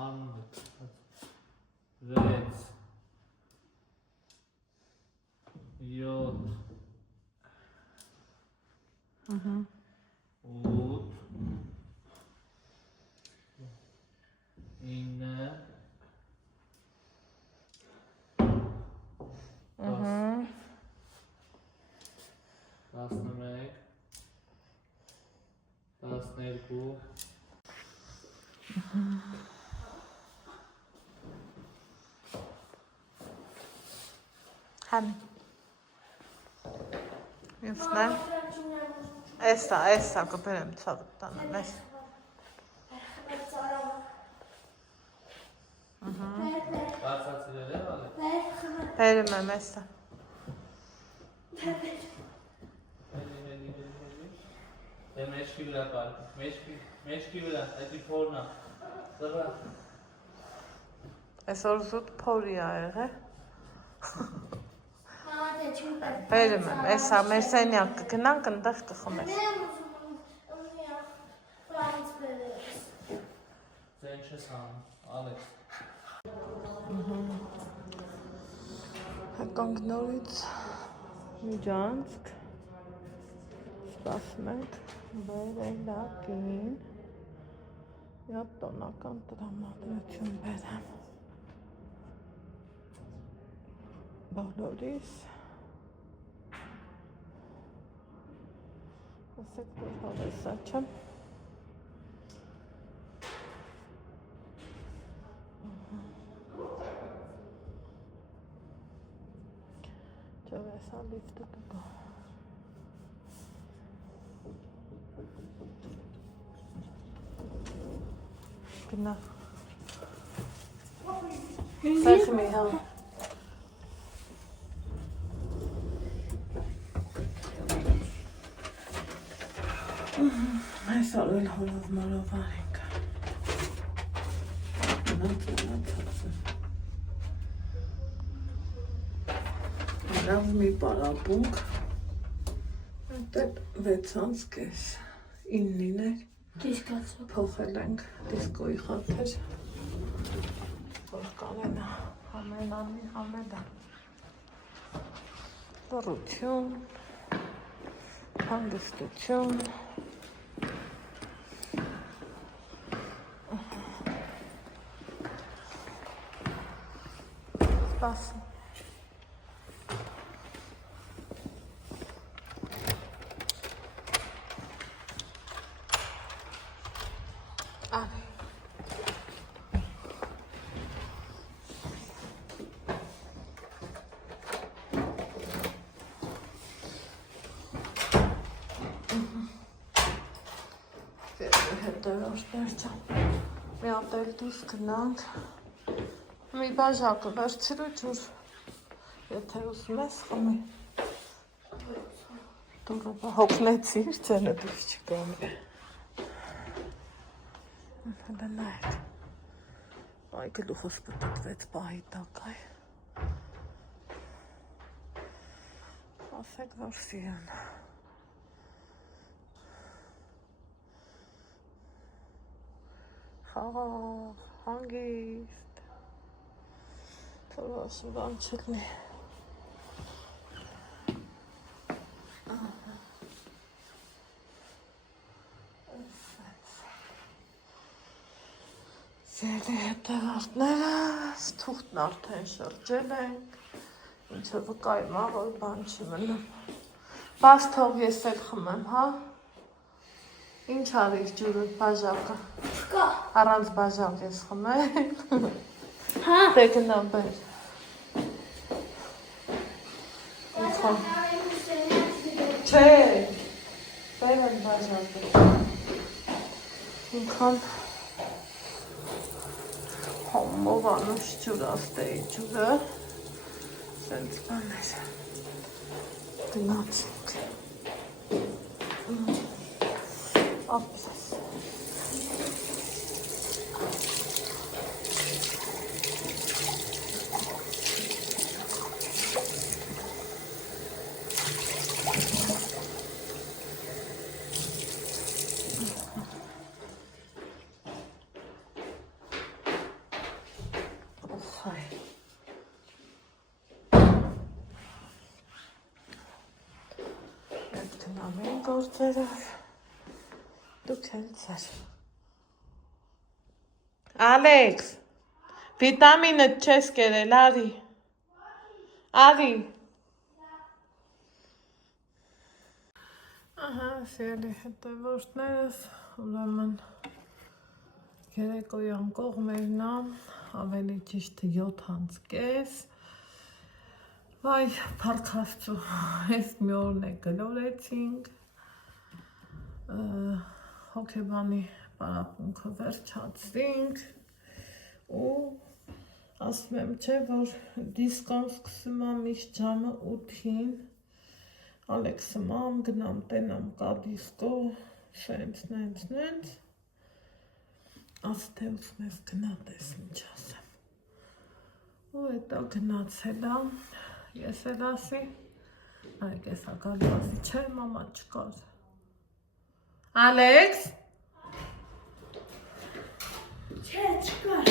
6 7 8 Հանի։ Մյուսն է։ Էսա կբերեմ ցավը տանեմ, էս։ Բացացրել է, ալեք։ Բերեմ եմ էսա։ Դե մեջքի վրա պար, մեջքի վրա, այդի փորնա, ծրա։ Այսօր զուտ փորի ա եղել։ Մամա դե չու պետք։ Բերեմ եմ, էսա մեր սենյակ կգնանք, ընդեղ կխմես։ Եմ ուզում բանից բերես։ Ձեն չես հանում, ալեք։ Հականք նորից միջանցք, սպասում ենք բերելակին, միատ տոնական տրամադրություն բերեմ, բոլորիս, ասեք որ հավեսա չեմ, Չվեսա լիվտը կգա։ Գնա։ Սեղմի հա։ Այսօր էլ հորով մորով արենք։ Լավ մի պարապունք, այդտեղ 6:30, 9-ին էր, Դիսկացո։ փոխել ենք դիսկոյի խաթեր, որ կանենա համենանի համենա, լռություն, հանգստություն, սպասում, հետևորդներ չան, մի ապել դուս կնանք, մի բաժակը վերցրու ջուր, եթե ուզում ես խմի, դուրը հոգնեցիր, ձենը դուս չկամի, հելը նայք, այ գլուխս պտտվեց պահի տակայ, ասեք որ սիրան, խաղաղ, հանգիստ, թորասու բան չլնի, Սելի հետևորդներս, թուղթն արդեն շրջել ենք, ինչը վկայում է, որ բան չի մնում, Բաց թող ես էլ խմեմ, հա։ Ինչ արիր ջուրը, բաժակը։ Չկա։ Առանց բաժակ ես խմել։ Հա։ Դե գնա բեր։ Չէ։ Բեր են բաժակը։ Ինքան հոմով անուշ ջուրաստեի ջուրը։ Սենց բաներ։ Գնացինք։ Ապսես։ Ամեն գործերով դուք էլ ձեր։ Ալեքս, վիտամինը չես կերել, արի։ Արի։ Ահա, սիրելի հետևորդներս, ուրեմն երեկոյան կողմերն ավելի ճիշտ 7:30 Վայ, փառքաստու, ես մի օրն է գլորեցինք, հոգեբանի պարապունքը վերջացրինք ու ասում եմ չէ, որ դիսկոն սկսում եմ միշտ ժամը 8-ին, Ալեքսը մամ գնամ տենամ կա դիսկո, սենց, ասը թե ուսում ես գնա տես ինչ ասեմ։ Ու հետո գնացել եմ, ես էլ ասի, այք ես ակալի ասի, չէ մամա չկար։ Ալեքս։ Չէ, չկար։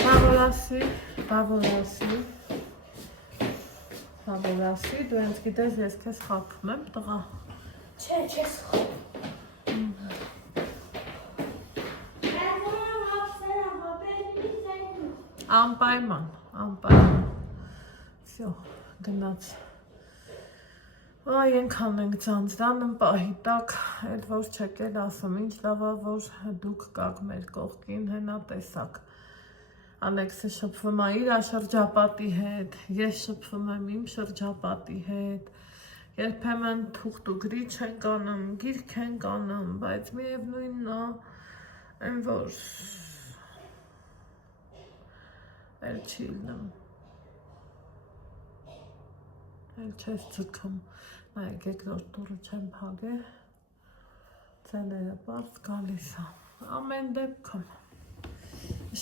բավոր ասի, դու հենց գիտես ես քեզ խաբում եմ, տղա։ Չէ, չես խաբում։ Անպայման, վсё, գնաց։ Այ ենքան ենք ձանձրանում պահի տակ, այդ որ չեք էլ ասում, ինչ լավա, որ դուք կաք մեր կողքին, հենա տեսակ։ Ալեքսը շփվում է իր շրջապատի հետ, ես շփվում եմ իմ շրջապատի հետ, երբեմն թուղթ ու գրիչ ենք անում, գիրք ենք անում, բայց միևնույնն է, այն որ էլ չի լինում, էլ չես ձգում, նայեք երկրորդ տուրը չեմ փագել, ցելերը պարզ գալիս է, ամեն դեպքում,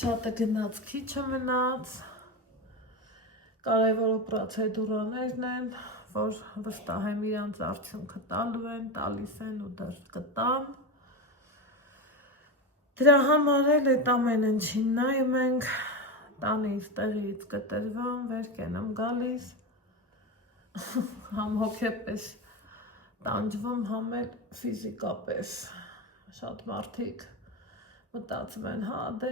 շատը գնաց քիչը մնաց, կարևորը պրոցեդուրաներն են, որ վստահ եմ իրանց արդյունքը տալու են, տալիս են ու դեռ կտան, դրա համար էլ այդ ամեն ինչին նայում ենք, տանից տեղից կտրվում, վեր կենամ գալիս, համ հոգեպես տանջվում, համ էլ ֆիզիկապես, շատ մարդիկ մտածում են, հա դե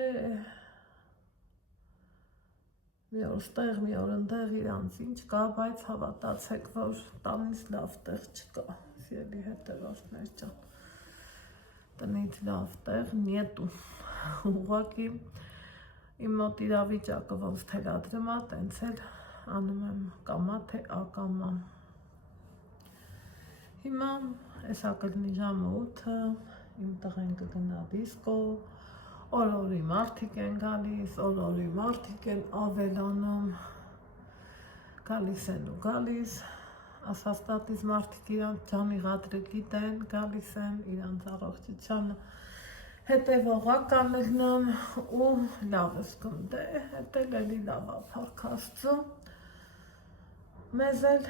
մի օր ստեղ, մի օր ընդեղ իրանց ինչ կա, բայց հավատացեք, որ տանից լավ տեղ չկա, սիրելի հետևորդներ ջան, տնից լավ տեղ նետու, ուղղակի իմ մոտ իրավիճակը ոնց թելադրում է, տենց էլ անում եմ կամա թե ակամա։ Հիմա էսա կլինի ժամը 8-ը, իմ տղեն կգնա դիսկո, օր-օրի մարդիկ են գալիս, օր-օրի մարդիկ են ավելանում, գալիս են ու գալիս, ասաստատից մարդիկ իրանց ջանիղադրը գիտեն, գալիս են իրանց առողջությանը հետևողականներն են ու լավ է զգում, դե հետ էլ էլի լավ է փառք Աստծո, մեզ էլ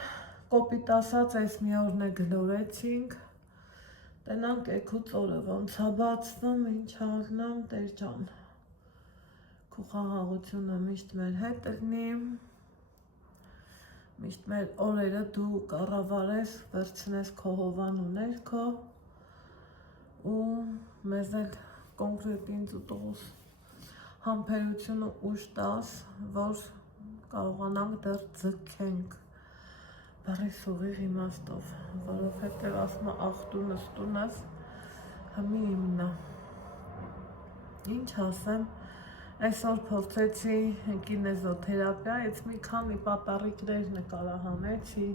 կոպիտ ասած այս մի օրն է գլորեցինք, տենանք էքուց օրը ոնց է բացվում, ինչ ալնամ, Տեր ջան, քո խաղաղությունը միշտ մեր հետ լինի, միշտ մեր օրերը դու կառավարես, վերցնես քո հովանու ներքո ու մեզ էլ կոնկրետ ինձ ու տղուս համբերությունը ուժ տաս, որ կարողանանք դեռ ձգենք, բարի սուղիղ իմաստով, որովհետև ասում է աղտունս տունս հմի իմնա։ Ինչ ասեմ, այսօր փորձեցի կինեզոթերապիայից մի քանի պատառիկներ նկարահանեցի,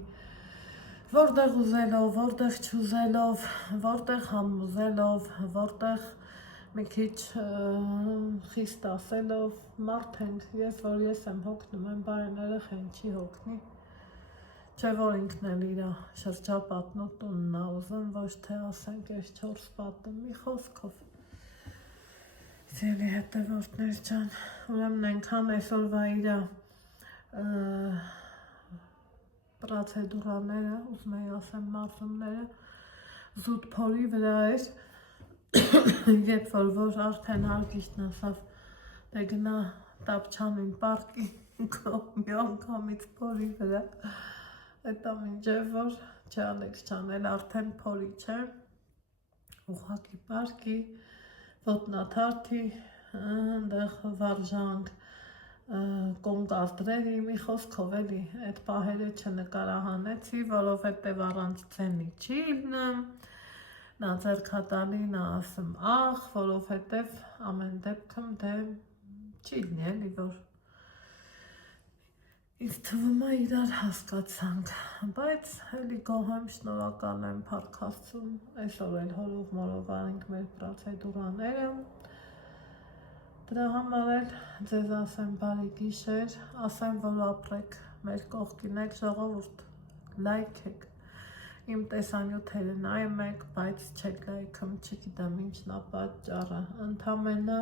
որտեղ ուզելով, որտեղ չուզելով, որտեղ համոզելով, որտեղ մի քիչ խիստ ասելով, մարդ ենք, որ ես եմ հոգնում եմ, բարեն երեխային չի հոգնի, չէ որ ինքն էլ իր շրջապատն ու տունն ա ուզում, ոչ թե ասենք այս 4 պատը, մի խոսքով։ Սիրելի հետևորդներ ջան, ուրեմն այնքան այսօրվա իր պրոցեդուրաները, ուզում էի ասեմ մարզումները, զուտ փորի վրա էր, երբ որ արդեն հարգիչն ասավ, դե գնա Տապչանին պարկի, մի անգամից փորի վրա, հետո մինչև որ չանեք չանել, արդեն փորի չէ, ուղղակի պարկի, ոտնաթարթի, այնտեղ վարժանք, կոնկաստրերի, մի խոսքով էլի, այդ պահերը չնկարահանեցի, որովհետև առանց ձենի չի լինում, նա ձերքատալի, նա ասում ախ, որովհետև ամեն դեպքում դե չի լինի էլի, որ ինձ թվում է իրար հասկացանք, բայց էլի գոհ եմ, շնորհակալ եմ Փառք Աստծուն, այսօր էլ հորով մորով արենք մեր պրոցեդուրաները, դրա համար էլ ձեզ ասեմ բարի գիշեր, ասեմ որ ապրեք, մեր կողքին եք ժողովուրդ, լայք եք, իմ տեսանյութերը նայում եք, բայց չեք լայքում, չգիտեմ ինչն է պատճառը, ընդամենը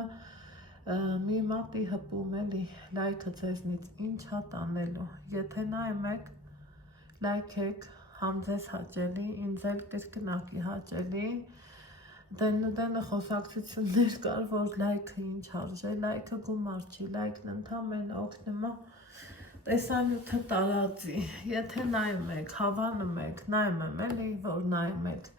մի մատի հպում էլի, լայքը ձեզնից ինչ ա տանելու, եթե նայում եք, լայք եք, համ ձեզ հաճելի, ինձ էլ կրկնակի հաճելի, դենը խոսակցություններ կար, որ լայքը ինչ արժե, լայքը գումար չի, լայքն ընդամենը օգնում է տեսանյութը տարածի, եթե նայում եք, հավանում եք, նայում եմ էլի, որ նայում եք,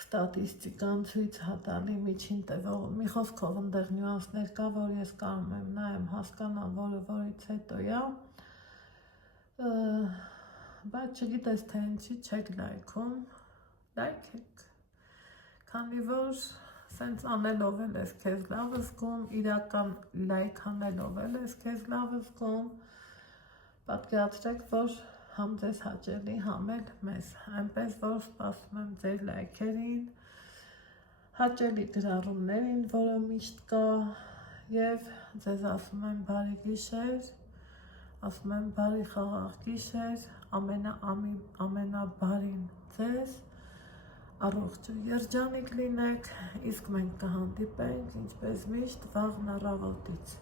ստատիստիկան ցույց հատալի միջին տևող, մի խոսքով ընդեղ նյուանսներ կա, որ ես կարող եմ նայեմ, հասկանամ, որը որից հետո է, բայց չգիտես թե ինչի չեք լայքում, լայք եք, քանի որ սենց անելով էլ ես քեզ լավ զգում, իրական լայք անելով էլ ես քեզ լավ զգում, պատկերացրեք, որ համ ձեզ հաճելի, համ էլ մեզ, այնպես որ սպասում եմ ձեր լայքերին, հաճելի գրառումներին, որը միշտ կա, և ձեզ ասում եմ բարի գիշեր, ասում եմ բարի խաղաղ գիշեր, ամենաբարին ձեզ, առողջ ու երջանիկ լինեք, իսկ մենք կհանդիպենք, ինչպես միշտ վաղն առավոտից,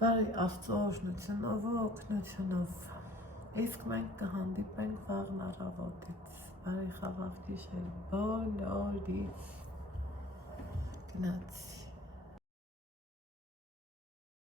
բարի Աստծո օրհնությունով ու օգնությունով, իսկ մենք կհանդիպենք վաղն առավոտից, բարի խաղաղ գիշեր բոլորիս, գնացի։